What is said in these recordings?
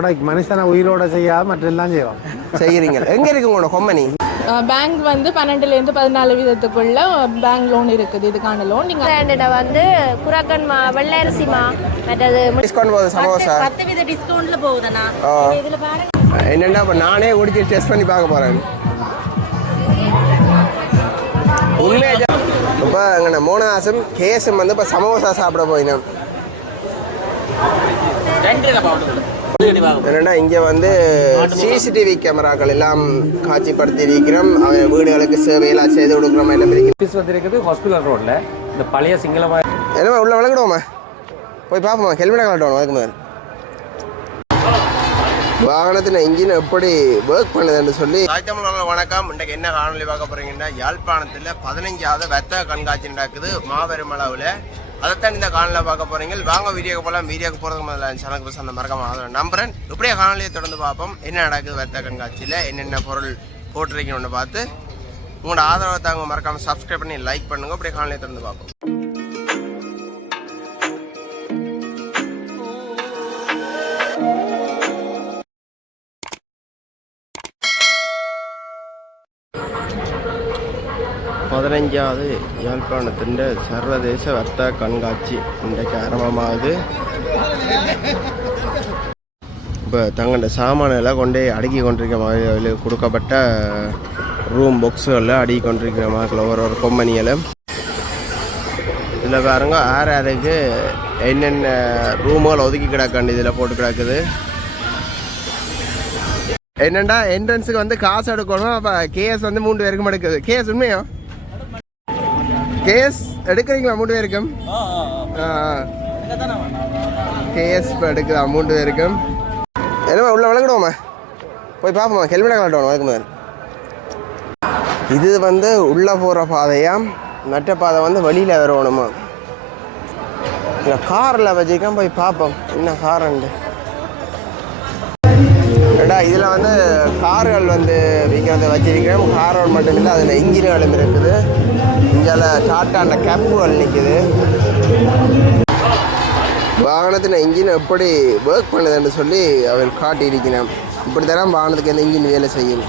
Product மனுஷனை உயிரோட செய்யாத மற்றெல்லாம் செய்வோம் செய்கிறீங்க. எங்கே இருக்கு உங்களோட கம்பெனி? பேங்க் வந்து 12லேருந்து 14 வீதத்துக்குள்ள பேங்க் லோன் இருக்குது. இதுக்கான லோன் நீங்கள் வந்து குராக்கன் வெள்ளை அரிசி மற்றது டிஸ்கவுண்ட் போகுது. சமோசா 10% டிஸ்கவுண்ட்ல போகுதுண்ணா. இதுல பாருங்க என்னென்னா இப்போ நானே குடிச்சு டெஸ்ட் பண்ணி பார்க்க போகிறேன். உண்மையாக இப்போ எங்கண்ணா மோனாசம் கேஸும் வந்து இப்போ சமோசா சாப்பிட போயினோம். என்னென்னா இங்கே வந்து சிசிடிவி கேமராக்கள் எல்லாம் காட்சிப்படுத்தி இருக்கிறோம். வீடுகளுக்கு சேவையெல்லாம் செய்து கொடுக்குறோம். எல்லாம் இருக்குது ஹாஸ்பிட்டல் ரோட்டில் இந்த பழைய சிங்களமாக என்ன உள்ள விளக்கிடுவோமா? போய் பார்ப்போமா? ஹெல்மெட்டை கலட்டணும். அதுக்கு மேலே வாகனத்தின் இன்ஜின் எப்படி ஒர்க் பண்ணுதுன்னு சொல்லி தமிழ் வணக்கம். இன்றைக்கு என்ன காணொலி பார்க்க போகிறீங்கன்னா யாழ்ப்பாணத்தில் 15வது வர்த்தக கண்காட்சி நடக்குது மாபெரும் அளவில். அதைத்தான் இந்த காணொலியில் பார்க்க போகிறீங்க. வாங்க வீடியோக்கு போகலாம். வீடியோக்கு போகிறதுக்கு முதல்ல சேனலுக்கு பஸ் அந்த மறக்காம நம்புறேன். இப்படியே காணொலியை தொடர்ந்து பார்ப்போம். என்ன நடக்குது வர்த்தக கண்காட்சியில், என்னென்ன பொருள் போட்டிருக்கீங்கன்னு பார்த்து உங்களோட ஆதரவை தாங்க மறக்காமல் சப்ஸ்கிரைப் பண்ணி லைக் பண்ணுங்க. அப்படியே காணொலியை தொடர்ந்து பார்ப்போம். பதினஞ்சாவது யாழ்ப்பாணத்தின் சர்வதேச வர்த்தக கண்காட்சி இன்றைக்கு ஆரம்பமாகுது. இப்போ தங்களோட சாமானெல்லாம் கொண்டு அடுக்கி கொண்டிருக்கிற மாதிரி கொடுக்கப்பட்ட ரூம் பாக்ஸுகளில் அடுக்கி கொண்டிருக்கிற மாதிரி ஒரு கம்பெனிகளும் இதில் பாருங்க யாருக்கு என்னென்ன ரூமுகள் ஒதுக்கி கிடக்காண்டு இதில் போட்டு கிடக்குது. என்னென்னா என்ட்ரன்ஸுக்கு வந்து காசு எடுக்கணும். அப்போ கேஎஸ் வந்து 3 பேருக்கும் எடுக்குது. கேஎஸ் உண்மையோ? கேஸ் எடுக்கிறீங்களா? 3 பேருக்கும் கேஸ் இப்போ எடுக்குதா 3 பேருக்கும். என்னமா உள்ள விளக்கிடுவோமா? போய் பார்ப்போமா? ஹெல்மெட்டை கலட்டணும். அதுக்கு மேலே இது வந்து உள்ளே போகிற பாதையாக மற்ற பாதை வந்து வெளியில் வரணுமா? இல்லை காரில் வச்சுக்கா போய் பார்ப்போம் என்ன காரண்டு. இதில் வந்து கார்கள் வந்து விற்கிறத வச்சிருக்கிறோம். கார்கள் மட்டும் இல்லை, அதில் இன்ஜின்களும் இருக்குது. இங்கே டாட்டாண்ட கேப்புகள் நிற்குது. வாகனத்தின் இன்ஜின் எப்படி ஒர்க் பண்ணுதுன்னு சொல்லி அவர் காட்டியிருக்கிறோம். இப்படி தரம் வாகனத்துக்கு எந்த இன்ஜின் வேலை செய்யும்.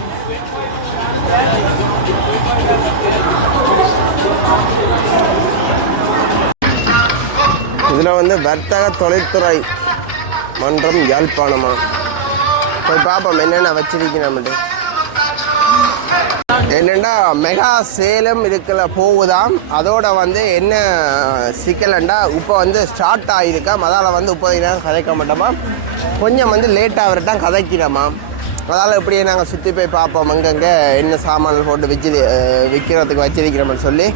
இதில் வந்து வர்த்தக தொழில்துறை மன்றம் யாழ்ப்பாணமா போய் பார்ப்போம் என்னென்ன வச்சிருக்கிறோம்ட்டு. என்னென்னா மெகா சேலம் இதுக்குள்ள போகுதாம். அதோட வந்து என்ன சிக்கலண்டா இப்போ வந்து ஸ்டார்ட் ஆகிருக்கா. அதால் வந்து 30 நேரம் கதைக்க மாட்டோமா, கொஞ்சம் வந்து லேட்டாக வரட்டான் கதைக்கிறோமா. அதால் இப்படியே நாங்கள் சுற்றி போய் பார்ப்போம் அங்கங்கே என்ன சாமான்கள் போட்டு விற்கிறதுக்கு வச்சிருக்கிறோம்னு சொல்லி.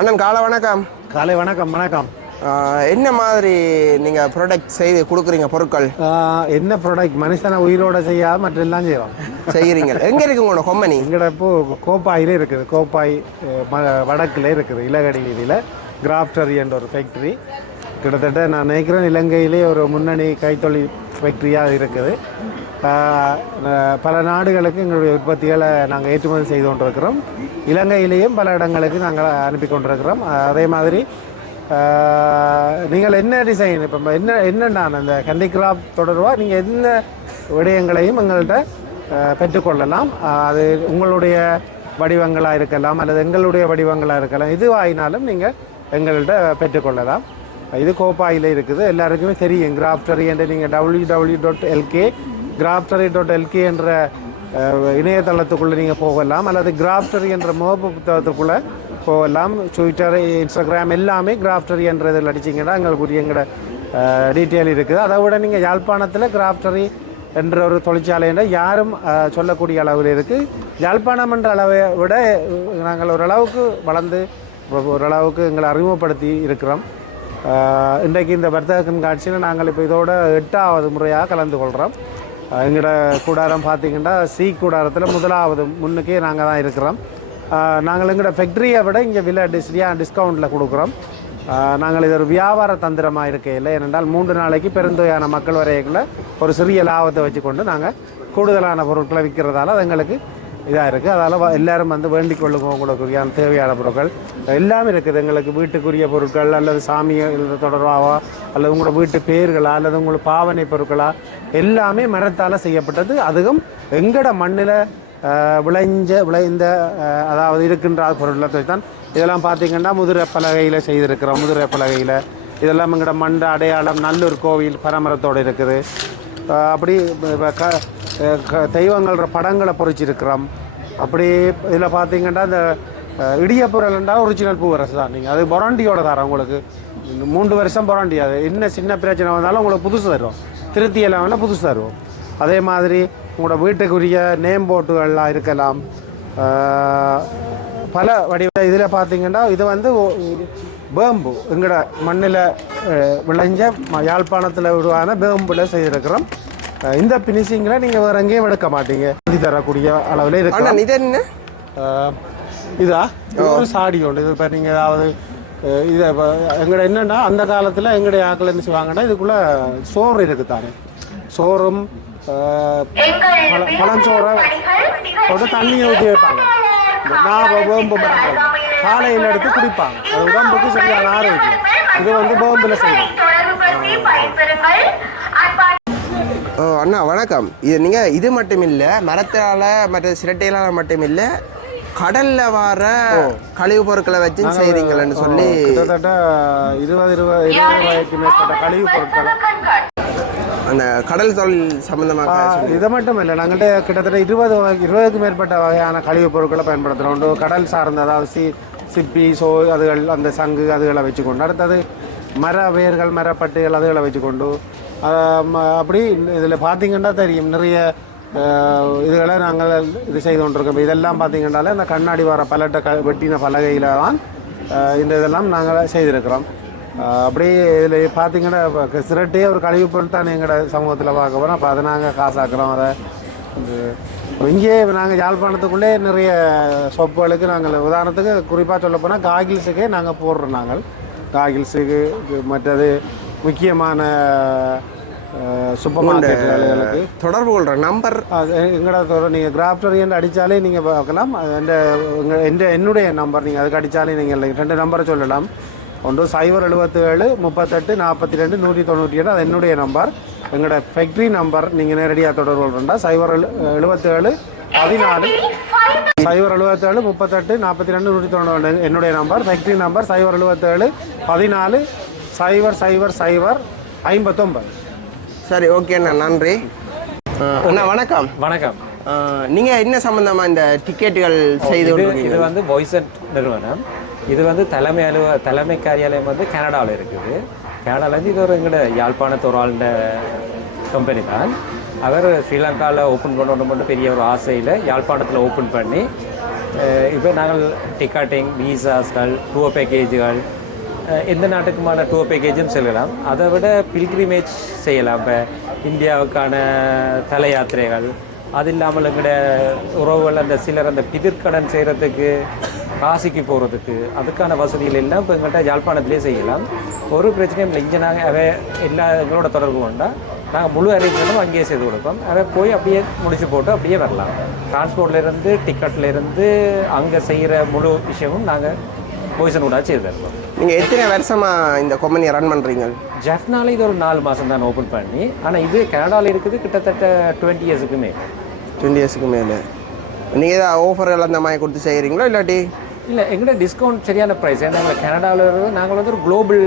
அண்ணன் காலை வணக்கம். காலை வணக்கம். வணக்கம். என்ன மாதிரி நீங்கள் ப்ராடக்ட் செய்து கொடுக்குறீங்க? பொருட்கள் என்ன ப்ராடக்ட் மனுஷனை உயிரோட செய்யாத மற்றெல்லாம் செய்வோம் செய்கிறீங்க. எங்கே இருக்குது உங்களோட கம்பெனி? எங்களோட இப்போது கோப்பாயிலே இருக்குது. கோப்பாய் வடக்கில் இருக்குது. இலகடி வீதியில் கிராஃப்டரி என்ற ஒரு ஃபேக்ட்ரி. கிட்டத்தட்ட நான் நினைக்கிறேன் இலங்கையிலே ஒரு முன்னணி கைத்தொழில் ஃபேக்ட்ரியாக இருக்குது. பல நாடுகளுக்கு எங்களுடைய உற்பத்திகளை நாங்கள் ஏற்றுமதி செய்து கொண்டிருக்கிறோம். இலங்கையிலேயும் பல இடங்களுக்கு நாங்கள் அனுப்பி கொண்டிருக்கிறோம். அதே மாதிரி நீங்கள் என்ன டிசைன் இப்போ என்னென்ன அந்த ஹேண்டிகிராஃப்ட் தொடர்பாக நீங்கள் என்ன விடயங்களையும் எங்கள்கிட்ட பெற்றுக்கொள்ளலாம். அது உங்களுடைய வடிவங்களாக இருக்கலாம் அல்லது எங்களுடைய வடிவங்களாக இருக்கலாம். எதுவாயினாலும் நீங்கள் எங்கள்கிட்ட பெற்றுக்கொள்ளலாம். இது கோப்பாயில் இருக்குது. எல்லாருக்குமே தெரியும் கிராஃப்டரி என்று. நீங்கள் www.lk கிராஃப்டரி.lk என்ற இணையதளத்துக்குள்ளே நீங்கள் போகலாம். அல்லது கிராஃப்டரி என்ற முகப்பு புத்தகத்துக்குள்ளே போகலாம். ட்விட்டர், இன்ஸ்டாகிராம் எல்லாமே கிராஃப்டரி என்ற இதில் அடிச்சிங்கன்னா எங்களுக்குரிய எங்களோட டீட்டெயில் இருக்குது. அதை விட நீங்கள் யாழ்ப்பாணத்தில் கிராஃப்டரி என்ற ஒரு தொழிற்சாலை என்ற யாரும் சொல்லக்கூடிய அளவில் இருக்குது. யாழ்ப்பாணம் என்ற அளவை விட நாங்கள் ஓரளவுக்கு வளர்ந்து ஓரளவுக்கு எங்களை அறிமுகப்படுத்தி இருக்கிறோம். இன்றைக்கு இந்த வர்த்தக கண்காட்சியில் நாங்கள் இப்போ இதோட 8வது முறையாக கலந்து கொள்கிறோம். எங்களோட கூடாரம் பார்த்திங்கன்னா சி கூடாரத்தில் 1வது முன்னுக்கே நாங்கள் தான் இருக்கிறோம். நாங்கள் எங்களோட ஃபேக்ட்ரியை விட இங்கே விலை டிஸ்கவுண்ட்டில் கொடுக்குறோம். நாங்கள் இது ஒரு வியாபார தந்திரமாக இருக்கையில். ஏனென்றால் 3 நாளைக்கு பெருந்தொகையான மக்கள் வரைக்குள்ள ஒரு சிறிய லாபத்தை வச்சுக்கொண்டு நாங்கள் கூடுதலான பொருட்களை விற்கிறதால அது எங்களுக்கு இதாக இருக்குது. அதால் எல்லாரும் வந்து வேண்டிக் கொள்ளுங்க உங்களுக்குரிய தேவையான பொருட்கள் எல்லாமே இருக்குது. எங்களுக்கு வீட்டுக்குரிய பொருட்கள் அல்லது சாமி தொடர்பாக அல்லது உங்களோட வீட்டு பேர்களா அல்லது உங்களுக்கு பாவனை பொருட்களா எல்லாமே மரத்தால் செய்யப்பட்டது. அதுவும் எங்கட மண்ணில் விளைந்த அதாவது இருக்கின்ற பொருளை தான். இதெல்லாம் பார்த்திங்கன்னா முதிரை பலகையில் செய்திருக்கிறோம். முதிரை பலகையில் இதெல்லாம் எங்கட மண்ட அடையாளம் நல்லூர் கோவில் பரமரத்தோடு இருக்குது. அப்படி தெய்வங்கள படங்களை பொறிச்சிருக்கிறோம். அப்படி இதில் பார்த்திங்கன்னா இந்த இடியப்புறம்ன்றா ஒரிஜினல் பூவரசு தான். நீங்கள் அது பொராண்டியோட தரோம் உங்களுக்கு 3 வருஷம் பொராண்டி. அது என்ன சின்ன பிரச்சனை வந்தாலும் உங்களுக்கு புதுசு தருவோம். திருத்தி எல்லாம் புதுசு தருவோம். அதே மாதிரி உங்களோட வீட்டுக்குரிய நேம் போட்டுகள்லாம் இருக்கலாம். பல வடிவ இதில் பார்த்திங்கன்னா இது வந்து வேம்பு எங்களோட மண்ணில் விளைஞ்ச யாழ்ப்பாணத்தில் உருவான வேம்பில் செய்திருக்கிறோம். இந்த பினிஷிங்கில் நீங்கள் வேறு எங்கேயும் எடுக்க மாட்டீங்க. இது தரக்கூடிய அளவில் இருக்கு. இது என்ன இதா ஒரு சாடி உண்டு. இது இப்போ நீங்கள் ஏதாவது இதை எங்களோட என்னென்னா அந்த காலத்தில் எங்களுடைய ஆக்கள் என்ன செய்வாங்கன்னா இதுக்குள்ளே சோறு இருக்குது தானே. சோறும் பழஞ்சோறை போட்டு தண்ணியை ஊற்றி வைப்பாங்க. வேம்பு மரங்கள் காலையில் எடுத்து குடிப்பாங்க. அது உடம்புக்கு சரியான ஆரோக்கியம். இது வந்து வேம்பில் செய்யும். அண்ணா வணக்கம். இது நீங்கள் இது மட்டும் இல்லை, மரத்தால் மற்ற சிரட்டைகளால் மட்டும் இல்லை, கடலில் வர கழிவு பொருட்களை வச்சு செய்கிறீங்களன்னு சொல்லி கிட்டத்தட்ட 20 வயதுக்கு மேற்பட்ட கழிவு பொருட்கள் அந்த கடல் தொழில் சம்பந்தமாக. இதை மட்டும் இல்லை, நாங்கள்கிட்ட கிட்டத்தட்ட 20க்கு மேற்பட்ட வகையான கழிவுப் பொருட்களை பயன்படுத்துகிறோம். கடல் சார்ந்த அதாவது சிப்பி அதுகள் அந்த சங்கு அதுகளை வச்சுக்கொண்டு, அடுத்தது மர வேர்கள் மரப்பட்டுகள் அதுகளை வச்சுக்கொண்டு அப்படி இதில் பார்த்திங்கன்னா தெரியும் நிறைய இதுகளை நாங்கள் இது செய்து கொண்டிருக்கோம். இதெல்லாம் பார்த்திங்கன்னாலே இந்த கண்ணாடி வர பலட்டை வெட்டின பலகையில் தான் இந்த இதெல்லாம் நாங்கள் செய்திருக்கிறோம். அப்படி இதில் பார்த்திங்கன்னா சிரட்டையே ஒரு கழிவுப் பொருள் தான் எங்களோட சமூகத்தில் பார்க்க போகிறோம். அப்போ அதை நாங்கள் காசாக்குறோம். அதை இங்கே நாங்கள் யாழ்ப்பாணத்துக்குள்ளே நிறைய சொப்புகளுக்கு நாங்கள் உதாரணத்துக்கு குறிப்பாக சொல்ல போனால் காகில்ஸுக்கே நாங்கள் போடுறோம். நாங்கள் காகில்ஸுக்கு மற்றது முக்கியமான சூப்பர் மார்க்கெட்டுகளுக்கு தொடர்பு கொள்கிற நம்பர் எங்களோட நீங்கள் கிராஃப்டரியன் அடித்தாலே நீங்கள் பார்க்கலாம். என்னுடைய நம்பர் நீங்கள் அதுக்கு அடித்தாலே நீங்கள் 2 நம்பரை சொல்லலாம். ஒன்று 077 38 42 197. அது என்னுடைய நம்பர். எங்களோட ஃபேக்ட்ரி நம்பர் நீங்கள் நேரடியாக தொடர்பு கொள்கிறா 077 14 077 38 42 197 என்னுடைய நம்பர். Factory number 077 14 000 59. சரி, ஓகே அண்ணா, நன்றி அண்ணா. வணக்கம். வணக்கம். நீங்கள் என்ன சம்பந்தமாக இந்த டிக்கெட்டுகள் செய்து இது வந்து பாய்சன் நிறுவனம். இது வந்து தலைமை காரியாலயம் வந்து கனடாவில் இருக்குது. கனடாலேருந்து இது ஒரு எங்களோட யாழ்ப்பாணத்து ஒரு ஆளுட கம்பெனி தான். அவர் ஸ்ரீலங்காவில் ஓப்பன் பண்ணணும் பெரிய ஒரு ஆசையில் யாழ்ப்பாணத்தில் ஓப்பன் பண்ணி இப்போ நாங்கள் டிக்கெட்டிங், விசாஸ்கள், டூர் பேக்கேஜுகள், எந்த நாட்டுக்குமான டூர் பேக்கேஜும் செல்லலாம். அதை விட பில்கிரிமேஜ் செய்யலாம். இப்போ இந்தியாவுக்கான தல யாத்திரைகள், அது இல்லாமல் எங்களோட உறவுகள் அந்த சிலர் அந்த பிதிர்க்கடன் செய்கிறதுக்கு, காசிக்கு போகிறதுக்கு அதுக்கான வசதிகள் எல்லாம் இப்போ எங்கள்கிட்ட யாழ்ப்பாணத்திலே செய்யலாம். ஒரு பிரச்சனையும் இல்லை. இங்கே நாங்கள் எல்லா எங்களோட தொடர்பு கொண்டால் நாங்கள் முழு அரேஞ்ச்மெண்ட்டும் அங்கேயே செய்து கொடுப்போம். அதை போய் அப்படியே முடிச்சு போட்டு அப்படியே வரலாம். டிரான்ஸ்போர்ட்லேருந்து டிக்கெட்லேருந்து அங்கே செய்கிற முழு விஷயமும் நாங்கள் பாய்சன் கூட செய்து தருவோம். நீங்கள் எத்தனை வருஷமாக இந்த கம்பெனியை ரன் பண்ணுறீங்க? ஜெஃப்னால இது ஒரு 4 மாதம் தான் ஓப்பன் பண்ணி. ஆனால் இது கனடாவில் இருக்குது கிட்டத்தட்ட 20 இயர்ஸுக்கு மேலே. 20 இயர்ஸுக்கு மேலே. நீங்கள் ஏதாவது ஆஃபர்கள் அந்த மாதிரி கொடுத்து செய்கிறீங்களா இல்லாட்டி? இல்லை, எங்கள்கிட்ட டிஸ்கவுண்ட் சரியான ப்ரைஸ். ஏன்னா எங்கள் கனடாவில் இருந்து நாங்கள் வந்து ஒரு குளோபல்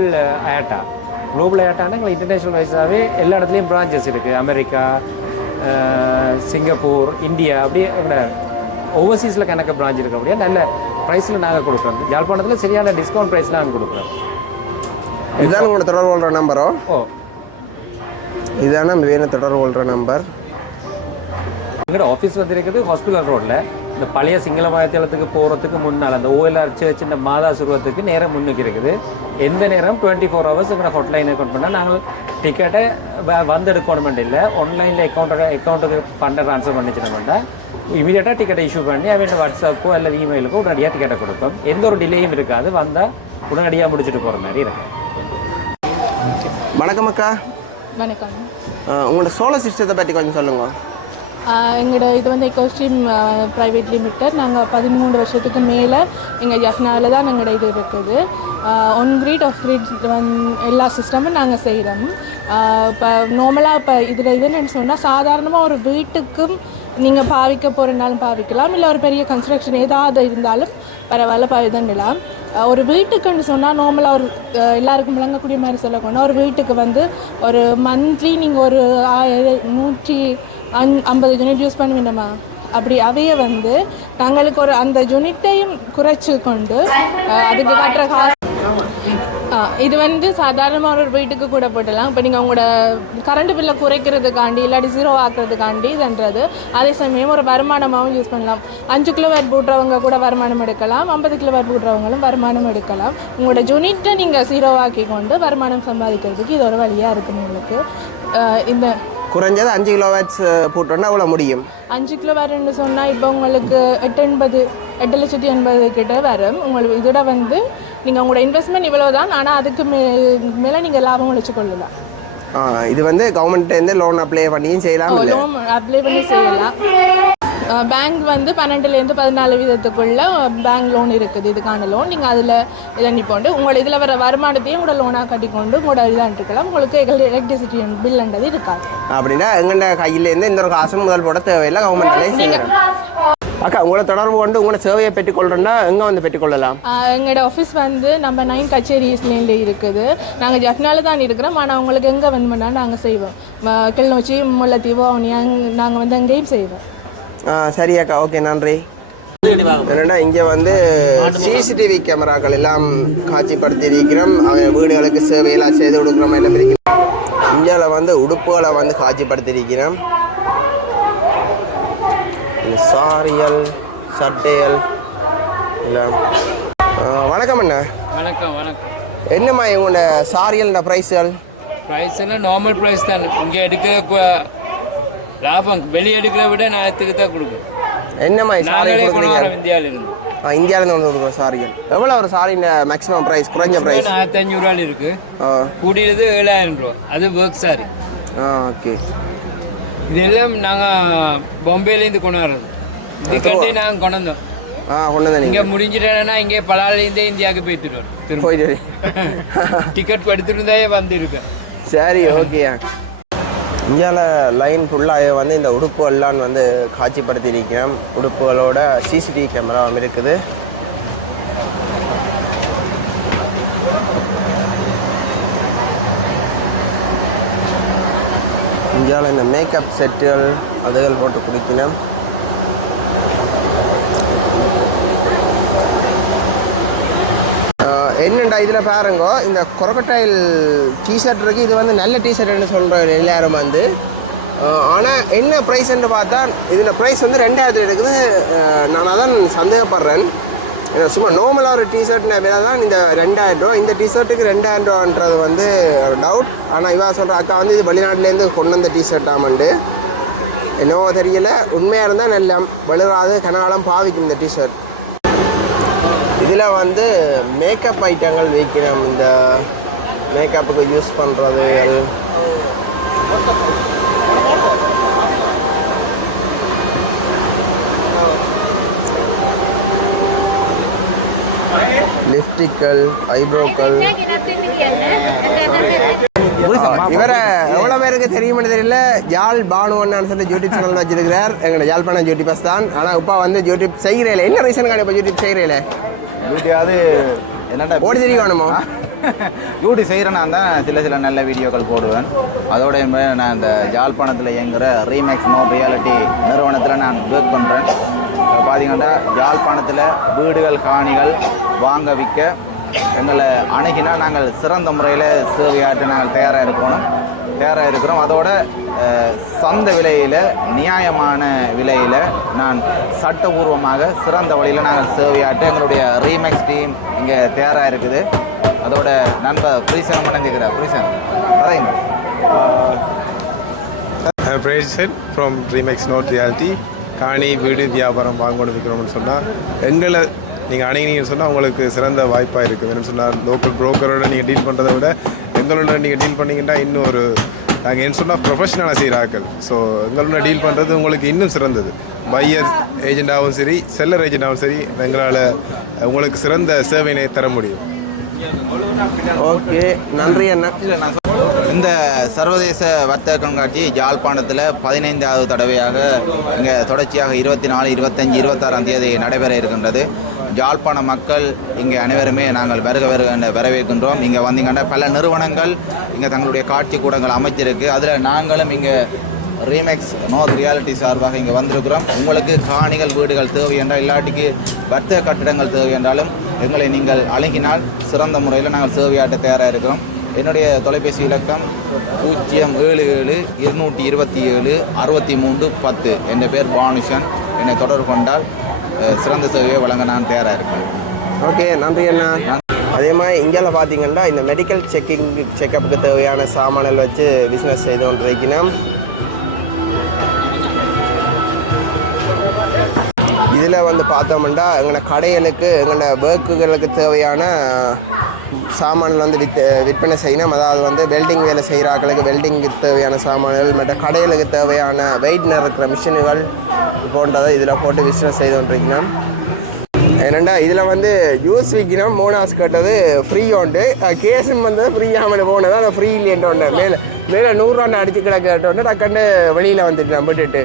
ஆட்டானா எங்களை இன்டர்நேஷ்னல் வைஸாகவே எல்லா இடத்துலையும் பிரான்ச்சஸ் இருக்குது. அமெரிக்கா, சிங்கப்பூர், இந்தியா, அப்படியே எங்களோட ஓவர்சீஸில் கணக்கு பிரான்ச் இருக்க அப்படியே நல்ல ப்ரைஸில் நாங்கள் கொடுக்குறோம். யாழ்ப்பாணத்தில் சரியான டிஸ்கவுண்ட் ப்ரைஸில் நாங்கள் கொடுக்குறோம். இதுதான் உங்களோட தொடர்பு கொள்கிற நம்பரோ? ஓ, இதுதானே வேணும் தொடர்பு கொள்கிற நம்பர். எங்களோட ஆஃபீஸ் வந்து இருக்குது ஹாஸ்பிட்டல் ரோட்டில். இந்த பழைய சிங்கள மாயத்தளத்துக்கு போகிறதுக்கு முன்னால் அந்த OLR சர்ச் இந்த மாதா சுருவத்துக்கு நேரம் முன்னுக்கு இருக்குது. எந்த நேரம் 24 hours எங்களோட ஹாட்லைன் அக்கௌண்ட் பண்ணால் நாங்கள் டிக்கெட்டை வந்து எடுக்கணுமெண்ட் இல்லை, ஆன்லைனில் அக்கௌண்ட்டுக்கு ஃபண்டை ட்ரான்ஸ்ஃபர் பண்ணிச்சிட்டோம்னா இமீடியட்டாக டிக்கெட்டை இஷ்யூ பண்ணி அவன் வாட்ஸ்அப்போ அல்லது இமெயிலுக்கோ உடனடியாக டிக்கெட்டை கொடுப்போம். எந்த ஒரு டிலேயும் இருக்காது. வந்தால் உடனடியாக முடிச்சுட்டு போகிற மாதிரி இருக்கும். வணக்கம் அக்கா. வணக்கம். உங்களோட சோலார் சிஸ்டத்தை பற்றி கொஞ்சம் சொல்லுங்கள். எங்களோட இது வந்து எக்கோஸ்ட்ரீம் ப்ரைவேட் லிமிடெட். நாங்கள் 13 வருஷத்துக்கு மேலே எங்கள் ஜஃப்னாவில் தான் எங்களோட இது இருக்குது. ஒன் கிரீட் ஆஃப் கிரீட் எல்லா சிஸ்டமும் நாங்கள் செய்கிறோம். இப்போ நார்மலாக இப்போ இதில் இதுன்னு சொன்னால் சாதாரணமாக ஒரு வீட்டுக்கும் நீங்கள் பாவிக்க போகிறனாலும் பாவிக்கலாம், இல்லை ஒரு பெரிய கன்ஸ்ட்ரக்ஷன் ஏதாவது இருந்தாலும் பரவாயில்ல பாவிதண்டலாம். ஒரு வீட்டுக்குன்னு சொன்னால் நார்மலாக ஒரு எல்லாருக்கும் விளங்கக்கூடிய மாதிரி சொல்லக்கூடாது. ஒரு வீட்டுக்கு வந்து ஒரு மந்த்லி நீங்கள் ஒரு 150 யூனிட் யூஸ் பண்ணுவீங்கம்மா. அப்படி அவைய வந்து தங்களுக்கு ஒரு அந்த யூனிட்டையும் குறைச்சி கொண்டு அதுக்கு கட்டுற காசு இது வந்து சாதாரணமாக ஒரு வீட்டுக்கு கூட போட்டலாம். இப்போ நீங்கள் உங்களோட கரண்ட் பில்லை குறைக்கிறதுக்காண்டி இல்லாட்டி 0 ஆக்குறதுக்காண்டி இதுன்றது. அதே சமயம் ஒரு வருமானமாகவும் யூஸ் பண்ணலாம். 5 கிலோவாட் போடுறவங்க கூட வருமானம் எடுக்கலாம், 50 கிலோவாட் போடுறவங்களும் வருமானம் எடுக்கலாம். உங்களோட யூனிட்டை நீங்கள் 0 ஆக்கி கொண்டு வருமானம் சம்பாதிக்கிறதுக்கு இது ஒரு வழியாக இருக்கும். உங்களுக்கு இந்த குறைஞ்சது 5 கிலோவாட்ஸ் போட்டோன்னா அவ்வளோ முடியும். 5 கிலோவாட்னு சொன்னால் இப்போ உங்களுக்கு 8,80,000 கிட்ட வரும். உங்களுக்கு இதோட வந்து நீங்கள் உங்களோட இன்வெஸ்ட்மெண்ட் இவ்வளோ தான், ஆனால் அதுக்கு மேலே நீங்கள் லாபம் வச்சு கொள்ளலாம். இது வந்து கவர்மெண்ட்லேருந்து லோன் அப்ளை பண்ணியும் செய்யலாம். லோன் அப்ளை பண்ணி செய்யலாம். பேங்க் வந்து 12% பேங்க் லோன் இருக்குது. இதுக்கான லோன் நீங்கள் அதில் இதை போண்டு உங்களோட இதில் வர வருமானத்தையும் உங்களோட லோனாக கட்டிக்கொண்டு உங்களோட இதாக இருக்கலாம். உங்களுக்கு எலக்ட்ரிசிட்டி பில்ன்றது இருக்காது. அப்படின்னா எங்கள்ட கையிலேருந்து இந்த ஒரு காசும் முதல் போட தேவையில்லை, கவர்மெண்ட்லேயே செய்கிறோம். அக்கா, உங்களை தொடர்பு கொண்டு உங்களோட சேவையை பெற்றுக்கொள்கிறோன்னா எங்கே வந்து பெற்றுக்கொள்ளலாம்? எங்களோட ஆஃபீஸ் வந்து நம்ம 9 கச்சேரி ஈஸ்ட்லேருந்து இருக்குது. நாங்கள் ஜஃப்னாவில் தான் இருக்கிறோம், ஆனால் உங்களுக்கு எங்கே வேணுமென்னாலும் நாங்கள் செய்வோம். கிளிநொச்சி, முல்லைத்தீவு, அவனியா நாங்கள் வந்து அங்கேயும் செய்வோம். சரி அக்கா, ஓகே, நன்றி. என்னென்னா இங்கே வந்து சிசிடிவி கேமராக்கள் எல்லாம் காட்சிப்படுத்தி இருக்கிறோம். வீடுகளுக்கு சேவையெல்லாம் செய்து கொடுக்குறோம் எல்லாம் இருக்கிறோம். இந்தியாவில் வந்து உடுப்புகளை வந்து காட்சிப்படுத்தி இருக்கிறோம். சாரியல், சட்டையல் இல்லை. வணக்கம் அண்ணா. வணக்கம் வணக்கம். என்னம்மா இவங்களோட சாரியல்ன்ற ப்ரைஸ்கள்? ப்ரைஸ்னா நார்மல் ப்ரைஸ் தான். இங்கே எடுக்கிற லாபம் வெளியே எடுக்கிறத விட நான் எடுத்துக்கு தான் கொடுக்கும். என்னம்மா சாரி கொடுக்குறீங்க? இந்தியாவிலிருந்து. இந்தியாவிலேருந்து வந்து கொடுக்குறோம் சாரிகள். எவ்வளோ ஒரு சாரியின் மேக்ஸிமம் ப்ரைஸ்? குறைஞ்ச ப்ரைஸ் 1500 இருக்கு, கூடியது 7000 ரூபா. அது ஒர்க் சாரி. ஓகே. இதெல்லாம் நாங்கள் பாம்பேலேருந்து கொண்டு வர்றது. இதுக்கண்டே நாங்கள் கொண்டு வந்தோம். கொண்டு வந்தேன். இங்கே முடிஞ்சிட்டேன்னா இங்கே பலாலேருந்தே இந்தியாவுக்கு போய்த்துட்டு போயிட்டு டிக்கெட் எடுத்துட்டு இருந்தாயே வந்துருக்கேன். சரி, ஓகேயா. இந்தியாவில் லைன் ஃபுல்லாக வந்து இந்த உடுப்புகள்லாம் வந்து காட்சிப்படுத்தி இருக்கிறோம். உடுப்புகளோட சிசிடிவி கேமராவும் இருக்குது. இந்தியாவில் இந்த மேக்கப் செட்டுகள் அதுகள் போட்டு குடிக்கணும். என்னண்டா இதில் பாருங்கோ, இந்த கொரக்கட்டைல் டிஷர்ட் இருக்குது. இது வந்து நல்ல டிஷர்ட்னு சொல்கிற எல்லாரும் வந்து. ஆனால் என்ன ப்ரைஸ்ன்னு பார்த்தா இதில் ப்ரைஸ் வந்து 2000 இருக்குது. நான் அதான் சந்தேகப்படுறேன். சும்மா நார்மலாக ஒரு டிஷர்ட்ன விலை தான் இந்த 2000 ரூபா. இந்த டிஷர்ட்டுக்கு 2000 ரூபான்றது வந்து டவுட். ஆனால் இவா சொல்கிற அக்கா வந்து இது வெளிநாட்டிலேருந்து கொண்டு வந்த டிஷர்ட் ஆமாண்டு என்னவோ தெரியல. உண்மையாக இருந்தால் நல்ல வலுவாது கனகாலம் பாவிக்கும் இந்த டிஷர்ட். இதில் வந்து மேக்கப் ஐட்டங்கள் வைக்கிறோம். இந்த மேக்கப்புக்கு யூஸ் பண்ணுறது லிப்ஸ்டிக்கள், ஐப்ரோக்கள். இவரை எவ்வளோ பேருக்கு தெரியுமென்னு தெரியல. யாழ் பானுவன்னு சொல்லி யூடியூப் சேனல் வச்சிருக்கிறார். எங்களோட யாழ்ப்பாணம் யூடியூபர்ஸ் தான். ஆனால் இப்போ வந்து யூடியூப் செய்கிறேன். என்ன ரீசனுக்கான இப்போ யூடியூப் செய்கிறேன்? யூடியூபாவது என்னடா ஓடி தெரிய வேணுமா? யூடியூப் செய்கிறேன்னா தான் சில நல்ல வீடியோக்கள் போடுவேன். அதோட நான் இந்த யாழ்ப்பாணத்தில் இயங்குகிற ரீமேக்ஸ் நோ ரியாலிட்டி நிறுவனத்தில் நான் ஒர்க் பண்ணுறேன். பார்த்தீங்கன்னா யாழ்ப்பாணத்தில் வீடுகள், காணிகள் வாங்க விற்க எங்களை அணுகினா நாங்கள் சிறந்த முறையில் சேவையாற்ற நாங்கள் தயாராக இருக்கிறோம். அதோட சந்த விலையில், நியாயமான விலையில் நான் சட்டபூர்வமாக சிறந்த வழியில் நாங்கள் சேவையாற்ற எங்களுடைய ரீமேக்ஸ் டீம் இங்கே தயாராக இருக்குது. அதோட நண்பர் prison பண்ணிருக்கிறார். Prison கதைங்க. பிரேசன் from remakes no reality. காணி, வீடு, வியாபாரம் வாங்கணும் விற்கணும்னு சொன்னால் எங்களை நீங்கள் அணுகினீங்கன்னு சொன்னால் உங்களுக்கு சிறந்த வாய்ப்பாக இருக்குது. வேணும்னு சொன்னால் லோக்கல் புரோக்கரோட நீங்கள் டீல் பண்ணுறதை விட எங்களோட நீங்கள் டீல் பண்ணிங்கன்னா இன்னும் ஒரு நாங்கள் என்ன சொன்னால் ப்ரொஃபஷனலாக செய்கிற ஆட்கள். ஸோ எங்களோட டீல் பண்ணுறது உங்களுக்கு இன்னும் சிறந்தது. பையர் ஏஜெண்டாகவும் சரி, செல்லர் ஏஜெண்டாகவும் சரி, எங்களால் உங்களுக்கு சிறந்த சேவையினை தர முடியும். ஓகே, நன்றி அண்ணா. இந்த சர்வதேச வர்த்தக கண்காட்சி யாழ்ப்பாணத்தில் 15வது தடவையாக இங்கே தொடர்ச்சியாக 24, 25, 26ஆம் தேதி நடைபெற இருக்கின்றது. யாழ்ப்பாண மக்கள் இங்கே அனைவருமே நாங்கள் வரவேற்கின்றோம். இங்கே வந்தீங்கன்னா பல நிறுவனங்கள் இங்கே தங்களுடைய காட்சி கூடங்கள் அமைச்சிருக்கு. அதில் நாங்களும் இங்கே ரீமேக்ஸ் நார்த் ரியாலிட்டி சார்பாக இங்கே வந்திருக்கிறோம். உங்களுக்கு காணிகள், வீடுகள் தேவை என்றால், இல்லாட்டிக்கு வர்த்தக கட்டிடங்கள் தேவை என்றாலும் எங்களை நீங்கள் அணுகினால் சிறந்த முறையில் நாங்கள் சேவையாட்ட தயாராக இருக்கிறோம். என்னுடைய தொலைபேசி இலக்கம் 070-227-63-10. என் பேர் பானுஷன். என்னை தொடர்பு கொண்டால் சிறந்த சேவையை வழங்க நான் தயாராக இருக்கேன். ஓகே, நன்றி அண்ணா. அதே மாதிரி இந்தியாவில் பார்த்தீங்கன்னா இந்த மெடிக்கல் செக்கப்புக்கு தேவையான சாமான்கள் வச்சு பிஸ்னஸ் செய்து கொண்டு இருக்கணும். இதில் வந்து பார்த்தோம்னா எங்களோட கடைகளுக்கு, எங்களோட ஒர்க்குகளுக்கு தேவையான சாமான்கள் வந்து விற்பனை செய்யணும். அதாவது வந்து வெல்டிங் வேலை செய்கிற ஆட்களுக்கு வெல்டிங்கு தேவையான சாமான்கள், மற்ற கடைகளுக்கு தேவையான வெயிட்னர் இருக்கிற மிஷின்கள் போன்றதை இதில் போட்டு பிஸ்னஸ் செய்து கொண்டிருக்கணும். ஏனெண்டா இதில் வந்து ஜூஸ் விற்கணும். மோனாஸ் கேட்டது ஃப்ரீ உண்டு, கேஸும் வந்து ஃப்ரீயாமல் போனதான் அந்த ஃப்ரீ இல்லைன்றோண்டு மேலே 100 ரூபா அடிச்சு கிடக்கட்டோன்னு டக்கண்டு வெளியில் வந்துட்டு விட்டுட்டு.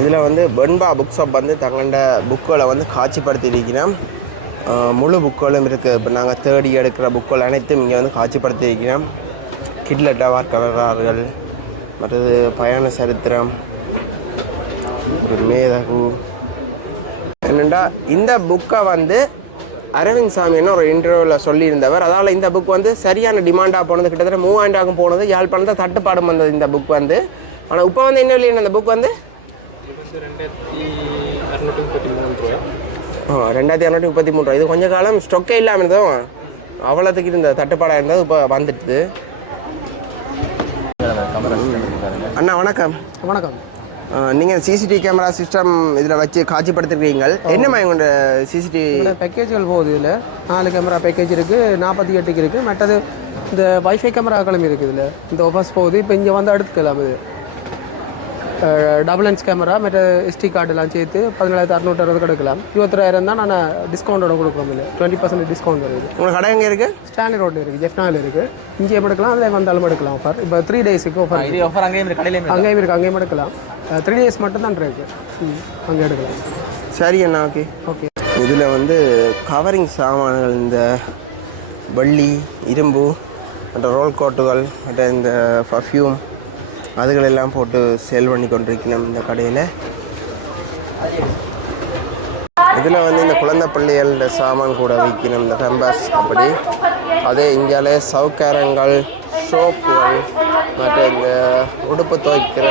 இதில் வந்து பென்பா புக் ஷாப் வந்து தங்கண்ட புக்குகளை வந்து காட்சிப்படுத்தி இருக்கணும். முழு புக்குகளும் இருக்குது. இப்போ நாங்கள் தேடி எடுக்கிற புக்குகள் அனைத்தும் இங்கே வந்து காட்சிப்படுத்தி இருக்கணும். கிட்லெட்டா வார்க்கவர்கள், மற்றது பயண சரித்திரம், ஒரு மேதகு. என்னென்னா இந்த புக்கை வந்து அரவிந்த் சாமின்னு ஒரு இன்டர்வியூவில் சொல்லியிருந்தவர். அதாவது இந்த புக் வந்து சரியான டிமாண்டாக போனது, கிட்டத்தட்ட 3000 போனது. யாழ்ப்பாணத்தை தட்டுப்பாடு வந்தது இந்த புக் வந்து. ஆனால் இப்போ வந்து என்ன இல்லைன்னு அந்த புக் வந்து 2633 ரூபா. இது கொஞ்ச காலம் ஸ்டொக்கே இல்லாமல் இருந்தோம், அவ்வளோத்துக்கு இந்த தட்டுப்பாடாக இருந்தது. இப்போ வந்துடுது. அண்ணா வணக்கம். வணக்கம். நீங்கள் சிசிடிவி கேமரா சிஸ்டம் இதில் வச்சு காட்சிப்படுத்திருக்கீங்க. என்னம்மா உங்களோட சிசிடிவி பேக்கேஜ்கள் போகுது? இதில் 4 கேமரா பேக்கேஜ் இருக்குது, 48 இருக்குது. மற்றது இந்த வைஃபை கேமரா கிளம்பி இருக்குது. இதில் இந்த ஆஃபர்ஸ் போகுது. இப்போ இங்கே வந்து எடுத்துக்கலாம். இது டபுள் லென்ஸ் கேமரா, மற்ற எஸ்டி கார்டெல்லாம் சேர்த்து 17,660 கிடைக்கலாம். 23,000 தான் நான் டிஸ்கவுண்டோட கொடுக்குறோம். இல்லை 20% டிஸ்கவுண்ட் வருது. உங்கள் கடை எங்கே இருக்குது? ஸ்டான்லி ரோட்டில் இருக்குது, ஜெஃப்னாவில் இருக்குது. இங்கேயும் எடுக்கலாம், அதில் வந்தாலும் எடுக்கலாம். ஆஃபர் இப்போ 3 டேஸுக்கு ஆஃபர். அங்கேயும் இருக்குது, அங்கேயும் எடுக்கலாம். 3 டேஸ் மட்டும் தான் இருக்குது, அங்கே எடுக்கலாம். சரி அண்ணா. Okay okay. இதில் வந்து கவரிங் சாமான்கள், இந்த வெள்ளி, இரும்பு, மற்ற ரோல் கோட்டுகள், மற்ற இந்த பர்ஃப்யூம் அதுகளெல்லாம் போட்டு சேல் பண்ணி கொண்டிருக்கணும் இந்த கடையில். இதில் வந்து இந்த குழந்தை பள்ளிகள் சாமான் கூட விற்கணும், இந்த கம்பஸ் அப்படி. அதே இந்தியாவிலே சவுக்காரங்கள், சோப்புகள், மற்ற இந்த உடுப்பு துவைக்கிற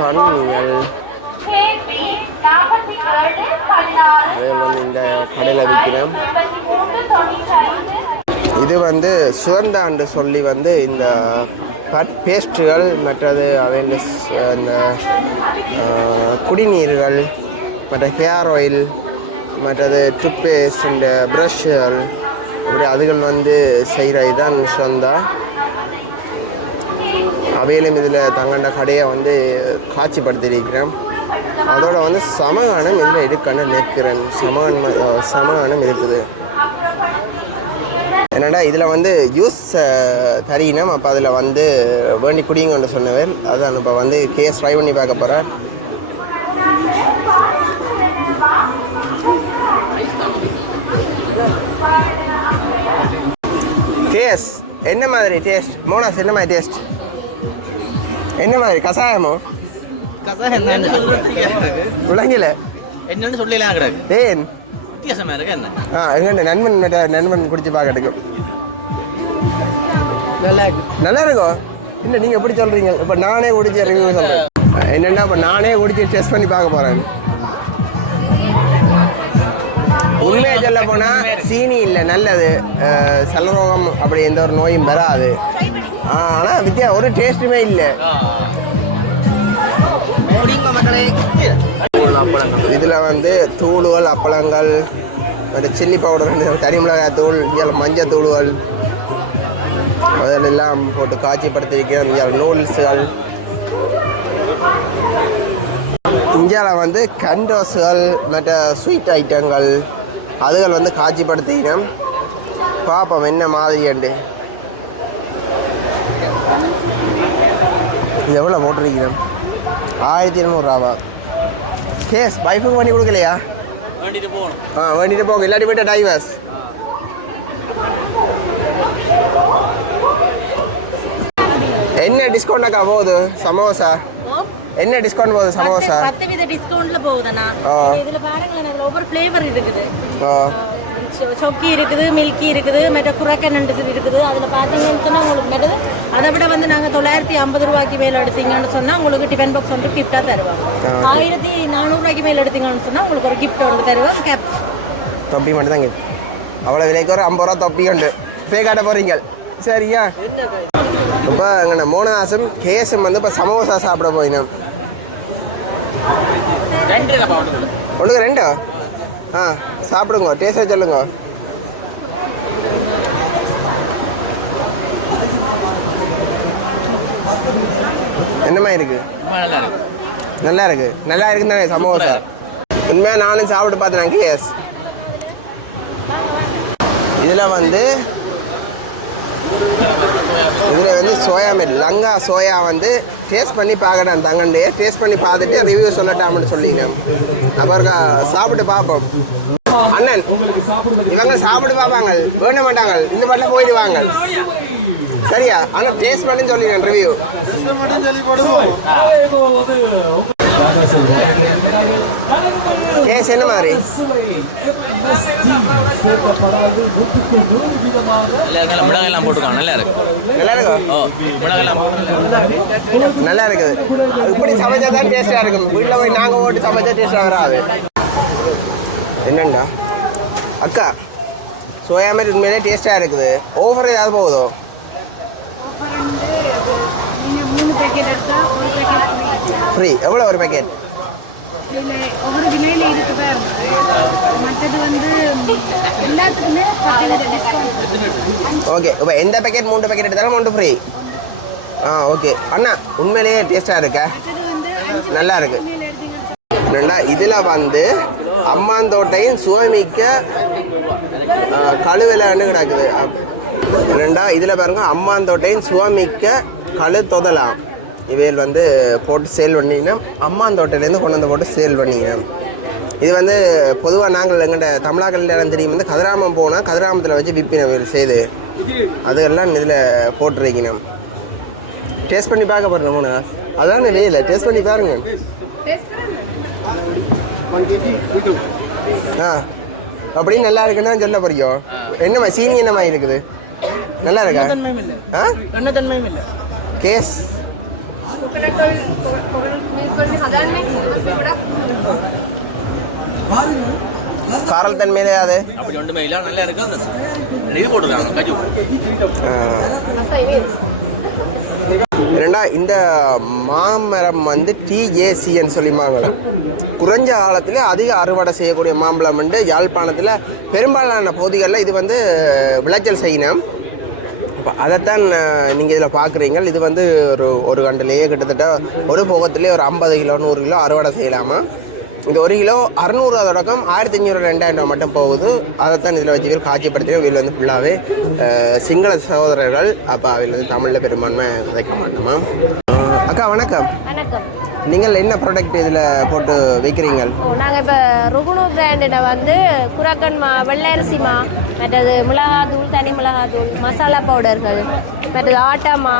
கண்ணிகள் அதே வந்து இந்த கடையில் விற்கணும். இது வந்து சுகந்தாண்டு சொல்லி வந்து இந்த பேஸ்ட்ரிகள், மற்றது அதே இந்த குடிநீர்கள், மற்ற ஹேர் ஆயில், மற்றது டூத்பேஸ்ட், இந்த ப்ரஷ்கள், அப்படி அதுகள் வந்து செய்கிற இதுதான் சுகந்தா. அவையிலும் இதில் தங்கண்ட கடையை வந்து காட்சிப்படுத்தியிருக்கிறேன். அதோட வந்து சமகானம் இதில் இருக்குன்னு நிற்கிறேன். சமகானம் இருக்குது. என்னடா இதில் வந்து ஜூஸ் தரீனம். அப்போ அதில் வந்து வேண்டி குடிங்கன்னு சொன்னவர். அதான் இப்போ வந்து கேஸ் ட்ரை பண்ணி பார்க்க போகிறேன். கேஸ் என்ன மாதிரி டேஸ்ட்? மோனாஸ் என்ன மாதிரி டேஸ்ட்? என்ன மாதிரி கசாயமோ? உலகில என்னன்னு சொல்லலாம் கிடையாது. ஏன் வித்தியாசமா இருக்கு? என்ன எங்க நண்பன் குடிச்சு பார்க்கறதுக்கு நல்லா இருக்கும். இல்லை நீங்கள் எப்படி சொல்கிறீங்க? இப்போ நானே குடிச்சு ரிவ்யூ சொல்கிறேன். என்னென்னா இப்போ நானே குடிச்சு டெஸ்ட் பண்ணி பார்க்க போகிறேன். உண்மையை சொல்ல போனால் சீனி இல்லை, நல்லது. சலரோகம் அப்படி எந்த ஒரு நோயும் வராது. ஆனால் ஒரு டேஸ்ட்டுமே இல்லை. இதில் வந்து தூளுகள், அப்பளங்கள், மற்ற சில்லி பவுடர், தனி மிளகாய் தூள், மஞ்சள் தூளுகள், அதெல்லாம் போட்டு காட்சிப்படுத்தியிருக்கிறோம். இங்கே நூல்ஸுகள், இந்தியாவில் வந்து கண்டோஸுகள் மற்ற ஸ்வீட் ஐட்டங்கள் அதுகள் வந்து காட்சிப்படுத்திக்கிறோம். பார்ப்போம் என்ன மாதிரி உண்டு. இது எவ்வளோ போட்டிருக்கிறோம்? 1200 ரூபா. கேஸ் வைஃபுக்கு பண்ணி கொடுக்கலையா? வேண்டிட்டு போங்க, இல்லாட்டி போய்ட்டு டைவர்ஸ். என்ன டிஸ்கவுண்ட் அக்கா போகுது சமோசா? என்ன டிஸ்கவுண்ட் போகுது சமோசா? 10% டிஸ்கவுண்ட்ல போகுதுண்ணா. இதுல பாருங்களேன், இதுல ஒவ்வொரு ஃப்ளேவர் இருக்குது. சொக்கி இருக்குது, மில்கி இருக்குது, மற்ற குரக்கன் இருக்குது. அதில் பார்த்தீங்கன்னு சொன்னால் உங்களுக்கு மெட்டது அதை விட வந்து நாங்கள் 950 ரூபாய்க்கு மேலே எடுத்தீங்கன்னு சொன்னால் உங்களுக்கு டிஃபன் பாக்ஸ் வந்து கிஃப்டாக தருவாங்க. 1400 ரூபாய்க்கு மேலே எடுத்தீங்கன்னு சொன்னால் உங்களுக்கு ஒரு கிஃப்ட் ஒன்று தருவாங்க. கேப் தொப்பி மட்டும் தான் கிஃப்ட். அவ்வளோ விலைக்கு ஒரு 50 ரூபா தொப்பி உண்டு. பே காட்ட போகிறீங்க சரியா? இப்போ எங்கண்ணா மோனதாசும் கேஸும் வந்து இப்போ சமோசா சாப்பிட போயினோம். ஒன்றுக்கு 2? ஆ சாப்பிடுங்க, டேஸ்ட்டாக சொல்லுங்க. என்னமா இருக்கு? நல்லா இருக்கு. நல்லா இருக்குன்னு தானே சமோசா? உண்மையாக நானும் சாப்பிட்டு பார்த்தேன் கேஸ். இதில் வந்து சோயா மீட் லங்கா சோயா வந்து டேஸ்ட் பண்ணி பார்க்கணும். தங்கண்டு டேஸ்ட் பண்ணி பார்த்துட்டு ரிவ்யூ சொல்லட்டாம்னு சொல்லினேன். அப்புறம் சாப்பிட்டு பார்ப்போம். அண்ணன் இவங்க சாப்பிட்டு பார்ப்பாங்க, வேண்ட மாட்டாங்க, இந்த பாட்டில் போயிடுவாங்க சரியா? ஆனால் டேஸ்ட் பண்ணி சொல்லிடுறேன் ரிவ்யூ. டேஸ்ட் என்ன மாதிரி? மிளகாயெல்லாம் போட்டுருக்காங்க. நல்லா இருக்கு. நல்லா இருக்கா? நல்லா இருக்குது. இப்படி சமைச்சா தான் டேஸ்டாக இருக்கும். வீட்டில் போய் நாங்கள் ஓட்டு சமைச்சா டேஸ்டாக வராது. என்னண்டா அக்கா சோயா மாதிரி உண்மையிலே டேஸ்ட்டாக இருக்குது. ஓஃபர் ஏதாவது போகுதோ? ஃப்ரீ. எவ்வளோ ஒரு பேக்கெட்? ஒவ்வொரு விலையில இருக்கு பாருங்க. மற்றது வந்து எல்லாத்துக்குமே 10% டிஸ்கவுண்ட். ஓகே. இப்போ எந்த பேக்கெட் 3 பேக்கெட் எடுத்தாலும் 1 ஃப்ரீ. ஓகே அண்ணா உண்மையிலேயே டேஸ்ட்டாக இருக்கா? நல்லா இருக்கு. என்னண்டா இதில் வந்து அம்மாந்தோட்டையும் சுவமிக்க கழுவிலன்னு கிடக்குது. என்னண்டா இதில் பாருங்க அம்மாந்தோட்டையும் சுவமிக்க கழு தொதலாம் இவையில் வந்து போட்டு சேல் பண்ணிங்கன்னா அம்மாந்தோட்டையிலேருந்து கொண்டு வந்து போட்டு சேல் பண்ணிங்க. இது வந்து பொதுவாக நாங்கள் எங்கள்கிட்ட தமிழாக்கள் தெரியும் வந்து கதிராமம் போனால் கதிராமத்தில் வச்சு விற்பினம் செய்து அதெல்லாம் இதில் போட்டுருக்கணும். டேஸ்ட் பண்ணி பார்க்க போகிறேன் மூணு அதான் வேலை. டேஸ்ட் பண்ணி பாருங்க. அப்படின்னு நல்லா இருக்குன்னு சொல்ல போறியோ? என்னம்மா சீனி என்னம்மா இருக்குது? நல்லா இருக்கா? கேஸ் காரல் தன்மையிலே அது அப்படி ஒன்றுமே இல்லை. நல்லா இருக்கு. இது போட்டுருக்காங்க கஜு. ரெண்டா இந்த மாமரம் வந்து டிஏசின்னு சொல்லி மாமரம் குறைஞ்ச காலத்தில் அதிக அறுவடை செய்யக்கூடிய மாம்பழம் வந்து யாழ்ப்பாணத்தில் பெரும்பாலான பகுதிகளில் இது வந்து விளைச்சல் செய்யணும். இப்போ அதைத்தான் நீங்கள் இதில் பார்க்குறீங்க. இது வந்து ஒரு கண்டிலேயே கிட்டத்தட்ட ஒரு போகத்திலே ஒரு 50 கிலோ 100 கிலோ அறுவடை செய்யலாமா. இந்த 1 கிலோ 600 தொடக்கம் 1500 2000 மட்டும் போகுது. அதைத்தான் இதில் வச்சு காட்சிப்படுத்தினோம். இதில் வந்து ஃபுல்லாகவே சிங்கள சகோதரர்கள். அப்போ அவையில் வந்து தமிழில் பெரும்பான்மை கதைக்க மாட்டோமா. அக்கா வணக்கம். வணக்கம். நீங்கள் என்ன ப்ராடக்ட் இதில் போட்டு வைக்கிறீங்க? நாங்கள் இப்போ ருகுணு பிராண்டில் வந்து குரக்கன் வெள்ளை அரிசிமா, மற்றது மிளகாத்தூள், தனி மிளகாத்தூள், மசாலா பவுடர்கள், மற்றது ஆட்டாமா,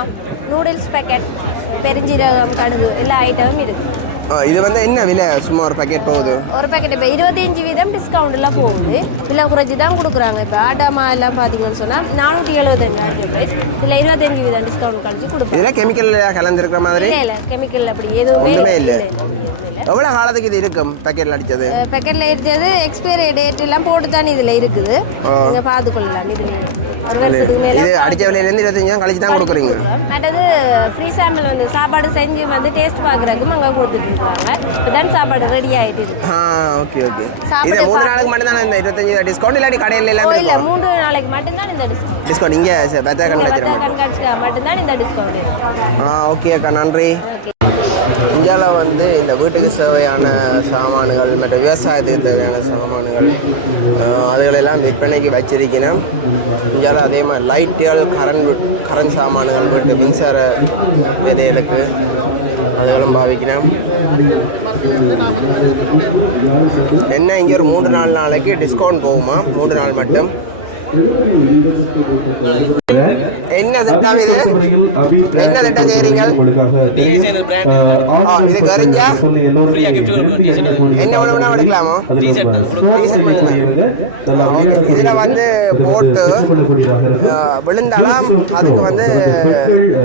நூடுல்ஸ் பேக்கெட், பெருஞ்சீரகம், கடுகு எல்லா ஐட்டமும் இருக்குது. இது வந்து என்ன விலை? சும்மா ஒரு பேக்கெட் போகுது? ஒரு பேக்கெட் இப்போ 25% டிஸ்கவுண்ட்லாம் போகுது. விலை குறைச்சி தான் கொடுக்குறாங்க. இப்போ ஆட்டாமா எல்லாம் பார்த்தீங்கன்னு சொன்னால் 475 ப்ரைஸ். இதில் 25% டிஸ்கவுண்ட் கழிச்சு கொடுப்போம். இதில் கெமிக்கல் கலந்துருக்கிற மாதிரி? இல்லை கெமிக்கல் அப்படி எதுவுமே இல்லை. எவ்வளோ காலத்துக்கு இது இருக்கும் பேக்கெட்டில் அடித்தது? பேக்கெட்டில் அடித்தது எக்ஸ்பைரி டேட் எல்லாம் போட்டு தானே இதில் இருக்குது. நீங்கள் பார்த்துக்கொள்ளலாம். இதில் ஒரு வருஷத்துக்கு மேலே இது அடிச்ச விலையிலேருந்து 25 கழிச்சு தான் கொடுக்குறீங்க. மற்றது ஃப்ரீ சாம்பிள் வந்து சாப்பாடு செஞ்சு வந்து டேஸ்ட் பார்க்குறதுக்கும் அங்கே கொடுத்துட்டு இருக்காங்க. இப்போ தான் சாப்பாடு ரெடி ஆகிட்டு இருக்கு. Okay okay. இது 3 நாளுக்கு மட்டும் தான் இந்த 25 டிஸ்கவுண்ட் இல்லாட்டி கடையில் எல்லாம் இல்லை 3 நாளைக்கு மட்டும்தான் இந்த டிஸ்கவுண்ட் இங்கே பெத்தா கண்காட்சிக்கு மட்டும்தான் இந்த டிஸ்கவுண்ட் இருக்கு. ஓகே அக்கா நன்றி. இந்தியாவில் வந்து இந்த வீட்டுக்கு தேவையான சாமான்கள் மற்ற விவசாயத்துக்கு தேவையான சாமான்கள் அதுகளெல்லாம் விற்பனைக்கு வச்சிருக்கணும். இந்தியாவில் அதே மாதிரி லைட்டுகள் கரண்ட் சாமான்கள் வீட்டு மின்சார விதைகளுக்கு அதுகளும் பாவிக்கணும். என்ன இங்கே ஒரு 3-4 நாளைக்கு டிஸ்கவுண்ட் போகுமா? 3 நாள் மட்டும். என்ன திட்டம் இது? என்ன திட்டம் செய்றீங்க? இது கரிஞ்சா என்ன உணவுனா எடுக்கலாமோ? இதுல வந்து போட்டு விழுந்தாலும் அதுக்கு வந்து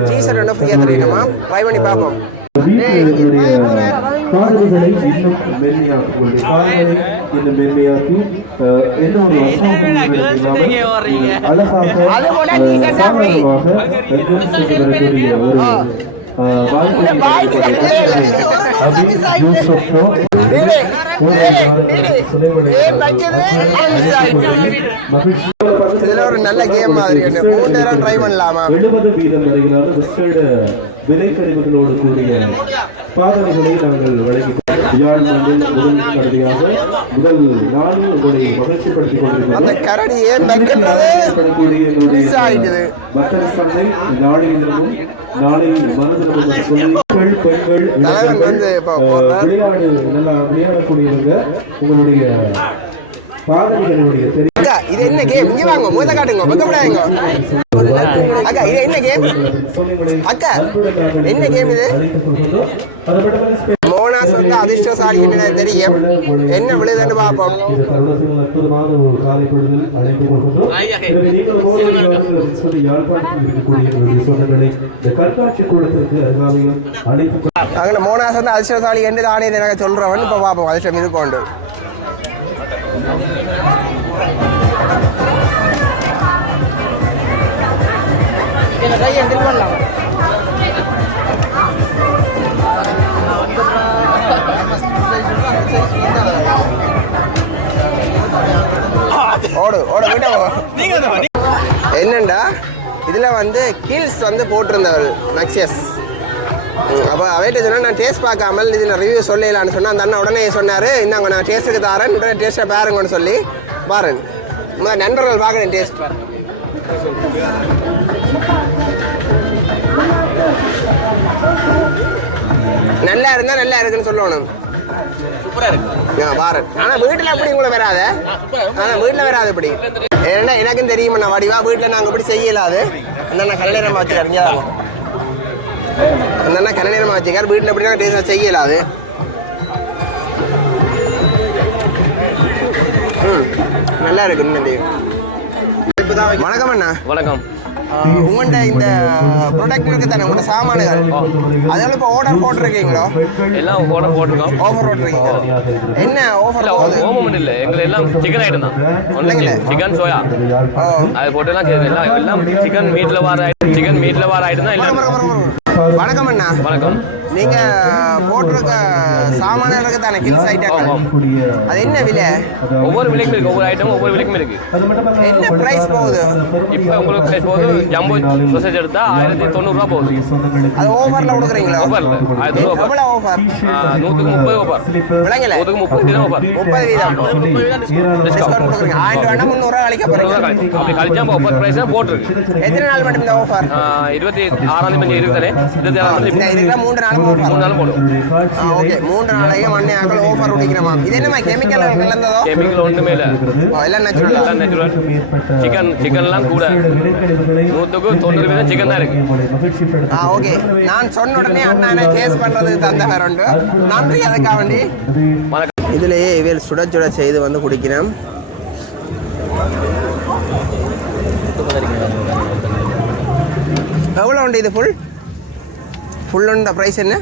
டீசர்ட் ஒன்று ஃப்ரீயாக தெரியணுமா? ட்ரை பண்ணி பார்ப்போம். பாடல்களை இன்னும் மென்மையாக்கி இன்னும் மென்மையாக்கி என்ன ஒரு இதுல ஒரு நல்ல கேம் மாதிரி 3 நேரம் ட்ரை பண்ணலாமா? 70% வரையிலான விலைக்கழிவுகளோடு கூடிய பாதனைகளை நாங்கள் வழங்கி யாழ்ப்பாணத்தில் முதல் கரடியாக முதல் நாளில் உங்களை மகிழ்ச்சிப்படுத்திக் கொண்டிருக்கிறோம். அந்த கரடி ஏன் மக்கள் சந்தை நாளிலும் நாளில் மனதிலும் சொல்லி பெண்கள் விளையாடு நல்லா விளையாடக்கூடியவங்க உங்களுடைய பாதனைகளுடைய தெரியும். இது என்ன கேம்? இங்க வாங்க முத காட்டுங்க பக்கம்டாங்க. அக்கா இது என்ன கேம்? அக்கா என்ன கேம் இது? மோனாஸ் வந்து அதிர்ஷ்டசாலி என்ன தெரியும். என்ன விழுதுன்னு பார்ப்போம். அங்கே மோனாஸ் வந்து அதிர்ஷ்டசாலி என்று தானே எனக்கு சொல்றவன். இப்போ பார்ப்போம் அதிர்ஷ்டம் இது கொண்டு. என்னண்டா இதுல வந்து கீல்ஸ் வந்து போட்டிருந்தவர் நக்ஷஸ். அப்போ அவைகிட்ட சொன்னால் நான் டேஸ்ட் பார்க்காமல் இது நான் ரிவ்யூ சொல்லலான்னு சொன்னேன். அந்த அண்ணன் உடனே சொன்னார், இந்தாங்க நான் டேஸ்ட்டுக்கு தரேன், உடனே டேஸ்ட்டை பாருங்கன்னு சொல்லி பாருங்க. நண்பர்கள் பார்க்குறேன் டேஸ்ட் பாருங்க. நல்லா இருந்தால் நல்லா இருக்குன்னு சொல்லணும். பாரத் ஆனால் வீட்டில் அப்படி உங்களை வராத. ஆனால் வீட்டில் வராது இப்படி. ஏன்னா எனக்கும் தெரியுமா நான் வடிவா வீட்டில் நாங்கள் இப்படி செய்யலாது. அந்த கல்லை நேரமாக வச்சுக்காரு. அந்த கல்லை நேரமாக வச்சுக்காரு. வீட்டில் எப்படி நாங்கள் டேஸ்டாக செய்யலாது. நல்லா இருக்கு. வணக்கம் அண்ணா. வணக்கம். உங்கள்கிட்ட இந்த ப்ராடக்ட் இருக்கு தானே, உங்களோட சாமான்கள் அதெல்லாம் இப்போ ஆர்டர் போட்டிருக்கீங்களோ? எல்லாம் ஆர்டர் போட்டிருக்கோம். ஆஃபர் போட்டிருக்கீங்க. என்ன ஆஃபர்? ஓமம் இல்லை, எங்களை எல்லாம் சிக்கன் ஐட்டம் தான். ஒன்றுங்களே சிக்கன் சோயா அது போட்டுலாம் எல்லாம் சிக்கன் மீட்டில் வர ஐட்டம் தான் எல்லாம். வணக்கம் அண்ணா. வணக்கம். நீங்க போட்டிருக்க சாமான்கள் இருக்கு தானே, கில்ஸ் ஐட்டங்கள், அது என்ன விலை? ஒவ்வொரு விலைக்கும் இருக்கு, ஒவ்வொரு ஐட்டம் ஒவ்வொரு விலைக்கும் இருக்கு. என்ன பிரைஸ் போகுது இப்போ உங்களுக்கு? பிரைஸ் போகுது ஜம்போ சோசேஜ் எடுத்தா 1090 ரூபா போகுது. அது ஓஃபர்ல கொடுக்குறீங்களா? ஓஃபர்ல. அது எவ்வளவு ஓஃபர்? 130 ஓஃபர். விளங்கல? 130 ஓஃபர். 30% டிஸ்கவுண்ட் கொடுக்குறீங்க. 1000 வேணா 300 ரூபாய் கழிக்க போறீங்க. அப்படி கழிச்சா ஓஃபர் பிரைஸ் போட்டுருக்கு. எத்தனை நாள் மட்டும் இந்த ஓஃபர்? 26ஆம் தேதி இருக்குதானே. 26ஆம் தேதி இதுக்கு 3 நாள் ஓஃபர். 3 நாள் போடும். ஓகே, 3 நாளைக்கு மண்ணே ஆகல ஓஃபர் உடைக்கிறமா? இது என்னமா கெமிக்கல் கலந்ததோ? கெமிக்கல் ஒண்ணுமே இல்ல. எல்லாம் நேச்சுரல். எல்லாம் நேச்சுரல். சிக்கன்லாம் கூட 190% சிக்கன் தான் இருக்கு. ஓகே, நான் சொன்ன உடனே அண்ணா என்ன டேஸ்ட் பண்றதுக்கு தந்தவர் உண்டு. நன்றி அதுக்காக வேண்டி. இதுலயே இவள் சுட சுட செய்து வந்து குடிக்கிறேன். எவ்வளோ உண்டு இது? ஃபுல் உண்ட ப்ரைஸ் என்ன?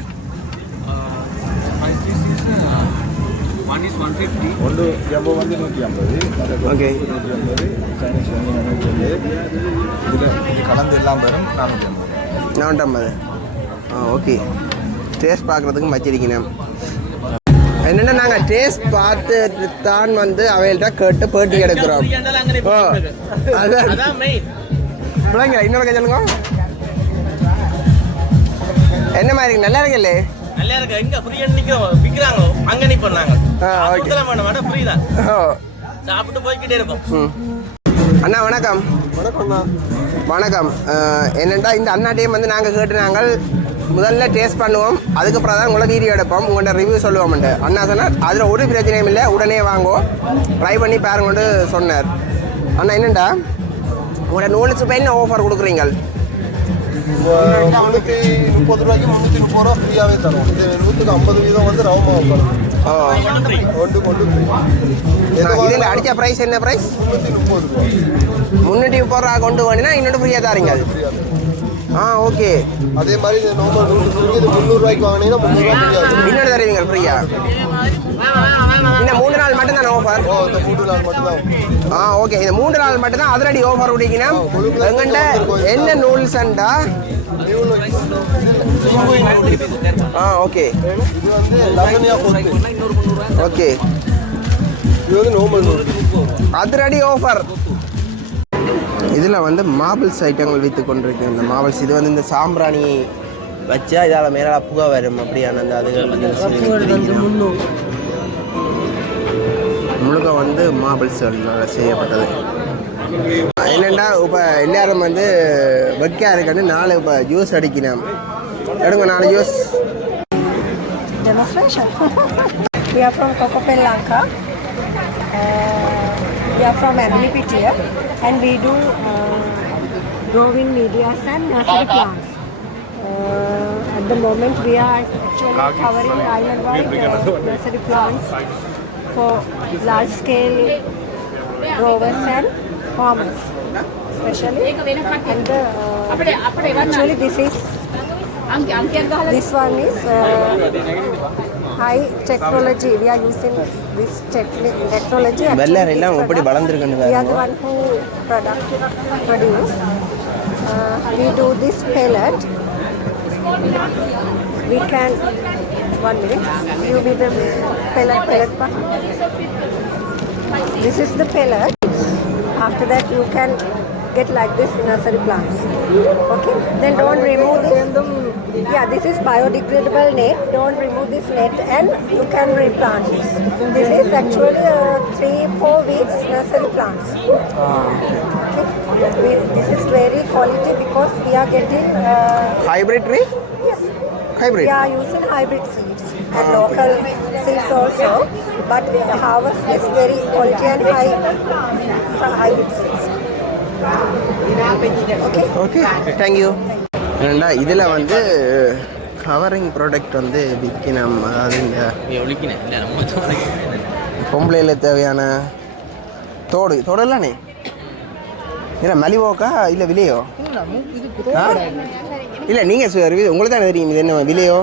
ஒன்று ஜம்போ வந்து 150, ஓகே 150, சைனீஸ் வந்து 150, இதில் கலந்து எல்லாம் வரும் 450. ஓகே, டேஸ்ட் பார்க்குறதுக்கு வச்சிருக்கேன். என்னென்னா நாங்கள் டேஸ்ட் பார்த்துட்டு தான் வந்து அவைகள்ட்ட கேட்டு பேட்டி எடுக்கிறோம். ஓ அதான் பிள்ளைங்களா இன்னொரு சொல்லுங்க, என்ன மாதிரி நல்லா இருக்குல்லே? நல்லா இருக்கு. எங்க ஃப்ரீயா விற்கிறாங்களோ அங்க நிப்போம் நாங்க. ஃப்ரீ தான். சாப்பிட்டு போய்கிட்டே இருப்போம். அண்ணா வணக்கம். வணக்கம். என்னென்னா இந்த அண்ணாட்டையும் வந்து நாங்கள் கேட்டு நாங்கள் முதல்ல டேஸ்ட் பண்ணுவோம், அதுக்கப்புறம் தான் உங்களை வீடியோ எடுப்போம், உங்கள்கிட்ட ரிவ்யூ சொல்லுவோம்ட்டு. அண்ணா சொன்னார் அதில் ஒரு பிரச்சனையும் இல்லை, உடனே வாங்குவோம், ட்ரை பண்ணி பாருங்கன்னு சொன்னார். அண்ணா என்னண்டா உங்களோட நூலுக்கு இப்போ என்ன ஆஃபர் கொடுக்குறீங்க? 330 ரூபாய்க்கு 330 ரூபா ஃப்ரீயாகவே தரும். இது 150% வந்து ரவமா ஆஃபர். இதில் அடித்த ப்ரைஸ் என்ன ப்ரைஸ்? 330 ரூபா கொண்டு போனீங்கன்னா இன்னொன்று ஃப்ரீயாக தாரீங்க. ஓகே. அதே மாதிரி இது நார்மல் நூடுல்ஸ் இருக்கு. இது 300 ரூபாய்க்கு வாங்கினீங்கன்னா 300 ரூபாய் ஃப்ரீயா இன்னொரு தருவீங்க ஃப்ரீயா? இன்னும் 3 நாள் மட்டும் தான் ஆஃபர். இந்த 3 நாள் மட்டும் தான். ஓகே, இந்த 3 நாள் மட்டும் தான் அதிரடி ஆஃபர் விட்டீங்கன்னா எங்கள்கிட்ட என்ன நூல்ஸ்ண்டா? ஓகே, இது வந்து லசனியா போட்டு. ஓகே, இது வந்து நார்மல் நூடுல்ஸ் அதிரடி ஆஃபர். இதில் வந்து மாபிள்ஸ் ஐட்டங்கள் விற்று கொண்டிருக்கு. இந்த மாபிள்ஸ் இது வந்து இந்த சாம்பிராணி வச்சா இதால் மேலே புகை வரும் அப்படியான அந்த அதுகள் முழுக்க வந்து மாபிள்ஸ் செய்யப்பட்டது. என்னென்னா இப்போ எல்லாரும் வந்து வெக்கையா இருக்குன்னு 4 இப்போ ஜூஸ் அடிக்கணும். எடுங்க 4 juice. Demonstration. We are from Cocopel, Lanka. We are from Emily Pittier, and we do growing medias and nursery plants. At the moment, we are actually covering island-wide nursery plants for large-scale growers and farmers, especially. And actually, this one is high technology. We are using this technology. We are the one who produce. We do this pellet. We can 1 minute. You be the pellet part. This is the pellet. After that, you can get like this nursery plants. Okay. Then don't remove this. Yeah, this is biodegradable net. Don't remove this net, and you can replant this. This is actually 3-4 weeks nursery plants. Okay. This is very quality because we are getting hybrid tree. Yes. Hybrid. We are using hybrid seeds and local seeds also, but we harvest is very quality and high hybrid seeds. Okay. Okay. Thank you. ஏன்னா இதில் வந்து covering product வந்து விற்கணும். அதாவது இந்த பொம்பளையில் தேவையான தோடெல்லானே இல்லை மலிவோக்கா இல்லை விலையோ? இல்லை நீங்கள் உங்களுக்கு தானே தெரியும் இது என்ன விலையோ?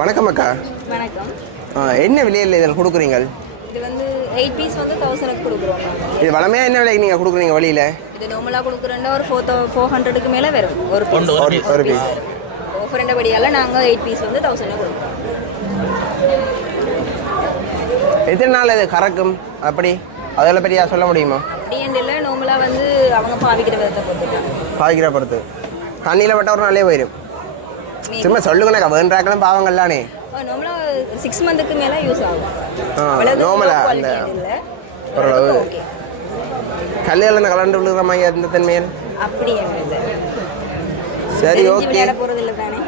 வணக்கம் அக்கா. என்ன விலையில் இதில் கொடுக்குறீங்க? இது வந்து 8 பீஸ் வந்து 1000க்கு கொடுக்குறோம். இது வளமையாக என்ன விலைக்கு நீங்கள் கொடுக்குறீங்க வழியில்? இது நார்மலாக கொடுக்குறேன்னா ஒரு 400க்கு மேலே வரும் ஒரு பீஸ். ஆஃபர் படியால் நாங்கள் 8 பீஸ் வந்து 1000 கொடுக்குறோம். எத்தனை நாள் இது கறக்கும் அப்படி அதெல்லாம் பற்றி சொல்ல முடியுமா? டிஎன்டியில் நார்மலாக வந்து அவங்க பாவிக்கிற விதத்தை பொறுத்துட்டாங்க. பாவிக்கிற பொறுத்து தண்ணியில் விட்டால் ஒரு நாளே போயிடும். சும்மா சொல்லுங்கண்ணா வேண்டாக்கலாம் பாவங்கள்லானே. நார்மலாக 6 மந்த்துக்கு மேலே யூஸ் ஆகும். நார்மலாக அந்த ஓரளவு கல்லில் கலண்டு விழுகிற மாதிரி அந்த தன்மையில் அப்படி சரி. ஓகே போகிறதில்ல தானே.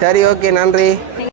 சரி, ஓகே, நன்றி.